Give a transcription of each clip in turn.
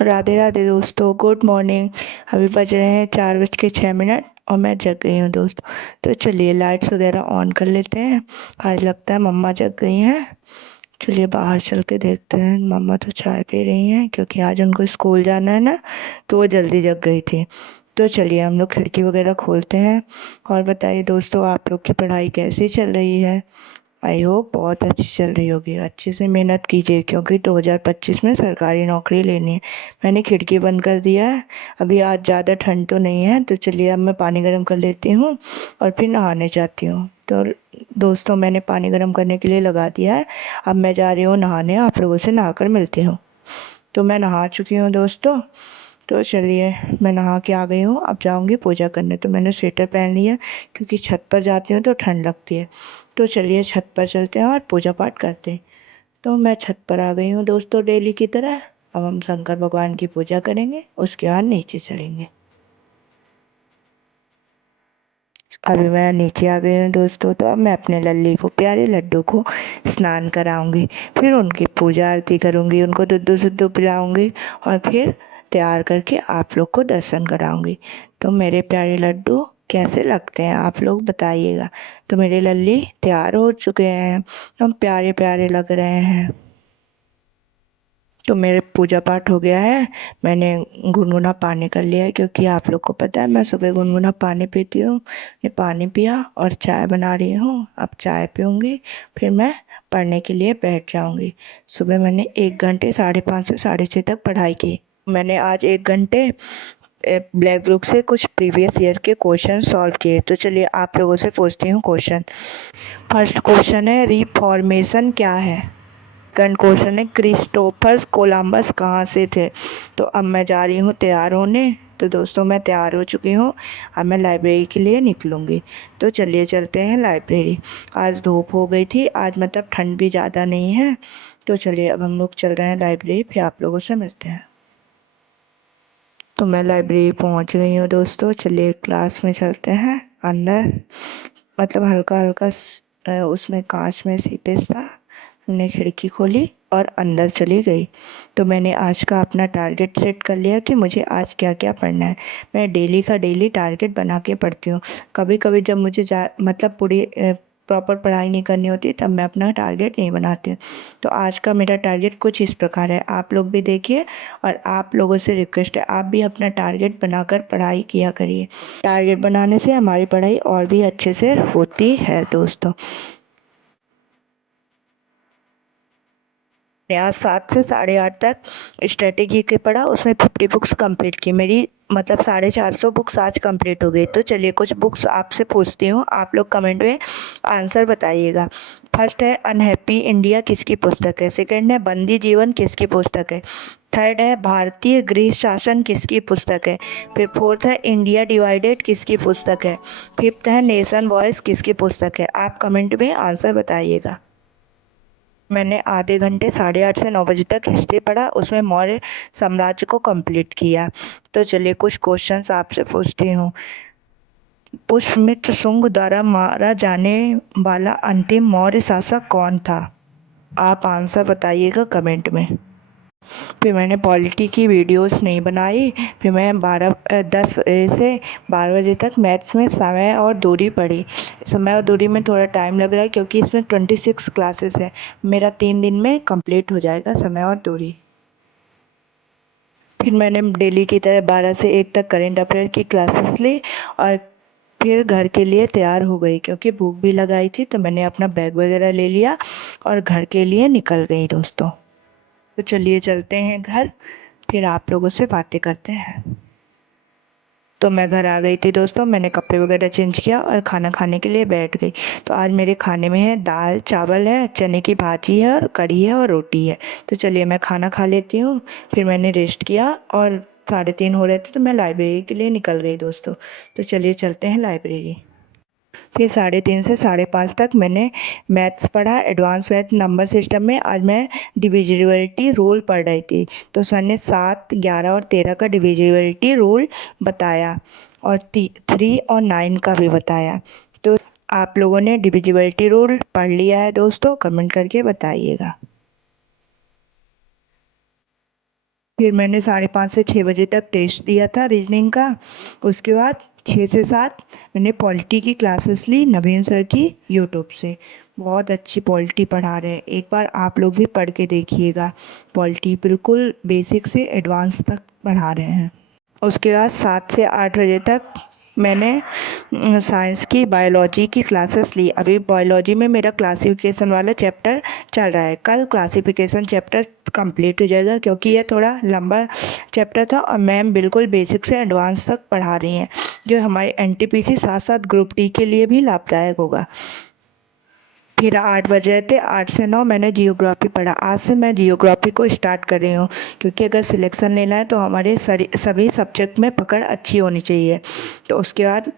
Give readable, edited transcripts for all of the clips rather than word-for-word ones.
राधे राधे दोस्तों, good morning. अभी बज रहे हैं 4:06 और मैं जग गई हूँ दोस्तों। तो चलिए लाइट्स वगैरह ऑन कर लेते हैं। आज लगता है मम्मा जग गई हैं। चलिए बाहर चल के देखते हैं। मम्मा तो चाय पी रही हैं क्योंकि आज उनको स्कूल जाना है ना, तो वो जल्दी जग गई थी। तो चलिए हम लोग खिड़की वगैरह खोलते हैं। और बताइए दोस्तों, आप लोग की पढ़ाई कैसी चल रही है? आई होप बहुत अच्छी चल रही होगी। अच्छे से मेहनत कीजिए क्योंकि 2025 में सरकारी नौकरी लेनी है। मैंने खिड़की बंद कर दिया है। अभी आज ज़्यादा ठंड तो नहीं है, तो चलिए अब मैं पानी गर्म कर लेती हूँ और फिर नहाने जाती हूँ। तो दोस्तों, मैंने पानी गर्म करने के लिए लगा दिया है। अब मैं जा रही हूँ नहाने। आप लोगों से नहाकर मिलती हूँ। तो मैं नहा चुकी हूँ दोस्तों। तो चलिए मैं नहा के आ गई हूँ। अब जाऊँगी पूजा करने। तो मैंने स्वेटर पहन लिया क्योंकि छत पर जाती हूँ तो ठंड लगती है। तो चलिए छत पर चलते हैं और पूजा पाठ करते हैं। तो मैं छत पर आ गई हूँ दोस्तों, डेली की तरह। अब हम शंकर भगवान की पूजा करेंगे, उसके बाद नीचे चलेंगे। अभी मैं नीचे आ गई हूँ दोस्तों। तो अब मैं अपने लल्ली को, प्यारे लड्डू को स्नान कराऊंगी। फिर उनकी पूजा आरती करूंगी, उनको दुद्धू सुद्धू पिलाऊंगी और फिर तैयार करके आप लोग को दर्शन कराऊंगी। तो मेरे प्यारे लड्डू कैसे लगते हैं आप लोग बताइएगा। तो मेरे लल्ली तैयार हो चुके हैं, हम प्यारे प्यारे लग रहे हैं। तो मेरे पूजा पाठ हो गया है। मैंने गुनगुना पानी कर लिया है क्योंकि आप लोग को पता है मैं सुबह गुनगुना पानी पीती हूँ। ये पानी पिया और चाय बना रही हूँ। अब चाय पीऊँगी, फिर मैं पढ़ने के लिए बैठ जाऊँगी। सुबह मैंने 1 घंटे 5:30 से 6:30 तक पढ़ाई की। मैंने आज 1 घंटे ब्लैक बुक से कुछ प्रीवियस ईयर के क्वेश्चन सॉल्व किए। तो चलिए आप लोगों से पूछती हूँ क्वेश्चन। फर्स्ट क्वेश्चन है, रिफॉर्मेशन क्या है? सेकंड क्वेश्चन है, क्रिस्टोफर कोलंबस कहाँ से थे? तो अब मैं जा रही हूँ तैयार होने। तो दोस्तों मैं तैयार हो चुकी हूँ। अब मैं लाइब्रेरी के लिए निकलूँगी। तो चलिए चलते हैं लाइब्रेरी। आज धूप हो गई थी, आज मतलब ठंड भी ज़्यादा नहीं है। तो चलिए अब हम लोग चल रहे हैं लाइब्रेरी, फिर आप लोगों से मिलते हैं। तो मैं लाइब्रेरी पहुँच गई हूँ दोस्तों। चलिए क्लास में चलते हैं अंदर। मतलब हल्का हल्का उसमें कांच में सीपेज था। हमने खिड़की खोली और अंदर चली गई। तो मैंने आज का अपना टारगेट सेट कर लिया कि मुझे आज क्या क्या पढ़ना है। मैं डेली का डेली टारगेट बना के पढ़ती हूँ। कभी कभी जब मुझे मतलब पूरी प्रॉपर पढ़ाई नहीं करनी होती तब मैं अपना टारगेट नहीं बनाती हूँ। तो आज का मेरा टारगेट कुछ इस प्रकार है, आप लोग भी देखिए। और आप लोगों से रिक्वेस्ट है, आप भी अपना टारगेट बनाकर पढ़ाई किया करिए। टारगेट बनाने से हमारी पढ़ाई और भी अच्छे से होती है दोस्तों। आज 7 से 8:30 तक स्ट्रेटेजी के पढ़ा, उसमें 50 बुक्स कंप्लीट की। मेरी मतलब 450 बुक्स आज कंप्लीट हो गई। तो चलिए कुछ बुक्स आपसे पूछती हूँ, आप लोग कमेंट में आंसर बताइएगा। फर्स्ट है अनहैप्पी इंडिया किसकी पुस्तक है? सेकंड है बंदी जीवन किसकी पुस्तक है? थर्ड है भारतीय गृह शासन किसकी पुस्तक है? फिर फोर्थ है इंडिया डिवाइडेड किसकी पुस्तक है? फिफ्थ है नेशन वॉइस किसकी पुस्तक है? आप कमेंट में आंसर बताइएगा। मैंने आधे घंटे 8:30 से 9 बजे तक हिस्ट्री पढ़ा, उसमें मौर्य साम्राज्य को कंप्लीट किया। तो चलिए कुछ क्वेश्चंस आपसे पूछती हूँ। पुष्यमित्र शुंग द्वारा मारा जाने वाला अंतिम मौर्य शासक कौन था? आप आंसर बताइएगा कमेंट में। फिर मैंने पॉलिटी की वीडियोस नहीं बनाई। फिर मैं 10 से 12 बजे तक मैथ्स में समय और दूरी पढ़ी। समय और दूरी में थोड़ा टाइम लग रहा है क्योंकि इसमें 26 क्लासेस है। मेरा 3 दिन में कंप्लीट हो जाएगा समय और दूरी। फिर मैंने डेली की तरह 12 से 1 तक करेंट अफेयर की क्लासेस ली और फिर घर के लिए तैयार हो गई क्योंकि भूख भी लगाई थी। तो मैंने अपना बैग वगैरह ले लिया और घर के लिए निकल गई दोस्तों। तो चलिए चलते हैं घर, फिर आप लोगों से बातें करते हैं। तो मैं घर आ गई थी दोस्तों। मैंने कपड़े वगैरह चेंज किया और खाना खाने के लिए बैठ गई। तो आज मेरे खाने में है दाल चावल है, चने की भाजी है और कढ़ी है और रोटी है। तो चलिए मैं खाना खा लेती हूँ। फिर मैंने रेस्ट किया और 3:30 हो रहे थे तो मैं लाइब्रेरी के लिए निकल गई दोस्तों। तो चलिए चलते हैं लाइब्रेरी। फिर 3:30 से 5:30 तक मैंने मैथ्स पढ़ा, एडवांस मैथ नंबर सिस्टम में। आज मैं डिविजिबिलिटी रूल पढ़ रही थी। तो सर ने 7, 11 और 13 का डिविजिबिलिटी रूल बताया और 3 और 9 का भी बताया। तो आप लोगों ने डिविजिबिलिटी रूल पढ़ लिया है दोस्तों? कमेंट करके बताइएगा। फिर मैंने 5:30 से 6 बजे तक टेस्ट दिया था रीजनिंग का। उसके बाद 6 से 7 मैंने पॉलिटी की क्लासेस ली नवीन सर की यूट्यूब से। बहुत अच्छी पॉलिटी पढ़ा रहे हैं, एक बार आप लोग भी पढ़ के देखिएगा। पॉलिटी बिल्कुल बेसिक से एडवांस तक पढ़ा रहे हैं। उसके बाद 7 से 8 बजे तक मैंने साइंस की बायोलॉजी की क्लासेस ली। अभी बायोलॉजी में मेरा क्लासिफिकेशन वाला चैप्टर चल रहा है। कल क्लासिफिकेशन चैप्टर कंप्लीट हो जाएगा, क्योंकि ये थोड़ा लंबा चैप्टर था और मैम बिल्कुल बेसिक से एडवांस तक पढ़ा रही हैं, जो हमारे एनटीपीसी साथ साथ ग्रुप डी के लिए भी लाभदायक होगा। फिर 8 बजे थे, 8 से 9 मैंने जियोग्राफी पढ़ा। आज से मैं जियोग्राफी को स्टार्ट कर रही हूँ, क्योंकि अगर सिलेक्शन लेना है तो हमारे सभी सब्जेक्ट में पकड़ अच्छी होनी चाहिए। तो उसके बाद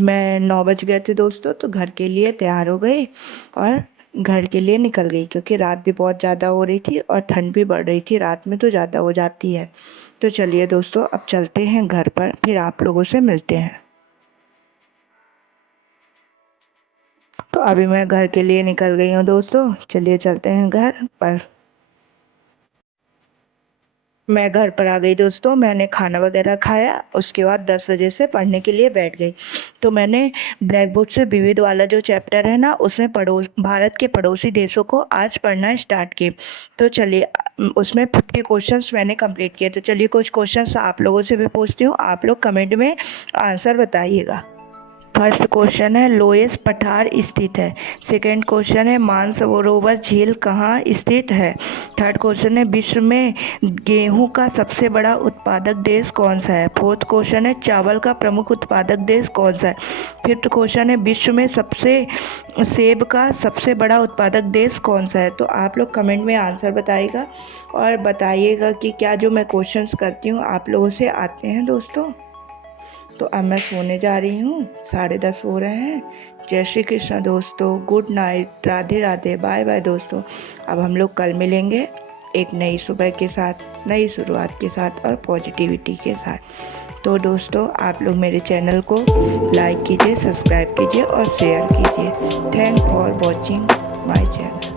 मैं 9 बज गए थे दोस्तों, तो घर के लिए तैयार हो गई और घर के लिए निकल गई, क्योंकि रात भी बहुत ज़्यादा हो रही थी और ठंड भी बढ़ रही थी। रात में तो ज़्यादा हो जाती है। तो चलिए दोस्तों, अब चलते हैं घर पर, फिर आप लोगों से मिलते हैं। तो अभी मैं घर के लिए निकल गई हूँ दोस्तों, चलिए चलते हैं घर पर। मैं घर पर आ गई दोस्तों, मैंने खाना वगैरह खाया। उसके बाद 10 बजे से पढ़ने के लिए बैठ गई। तो मैंने ब्लैक बोर्ड से विविध वाला जो चैप्टर है ना, उसमें भारत के पड़ोसी देशों को आज पढ़ना स्टार्ट किए। तो चलिए, उसमें 50 क्वेश्चंस मैंने कंप्लीट किए। तो चलिए कुछ क्वेश्चंस आप लोगों से भी पूछती हूँ, आप लोग कमेंट में आंसर बताइएगा। फर्स्ट क्वेश्चन है, लोएस पठार स्थित है। सेकंड क्वेश्चन है, मानसरोवर झील कहाँ स्थित है। थर्ड क्वेश्चन है, विश्व में गेहूं का सबसे बड़ा उत्पादक देश कौन सा है। फोर्थ क्वेश्चन है, चावल का प्रमुख उत्पादक देश कौन सा है। फिफ्थ क्वेश्चन है, विश्व में सेब का सबसे बड़ा उत्पादक देश कौन सा है। तो आप लोग कमेंट में आंसर बताइएगा और बताइएगा कि क्या जो मैं क्वेश्चंस करती हूँ आप लोगों से आते हैं दोस्तों। तो अब मैं सोने जा रही हूँ, 10:30 हो रहे हैं। जय श्री कृष्ण दोस्तों, good night, Radhe Radhe, bye bye दोस्तों। अब हम लोग कल मिलेंगे एक नई सुबह के साथ, नई शुरुआत के साथ और पॉजिटिविटी के साथ। तो दोस्तों, आप लोग मेरे चैनल को लाइक कीजिए, सब्सक्राइब कीजिए और शेयर कीजिए। Thank for watching my channel.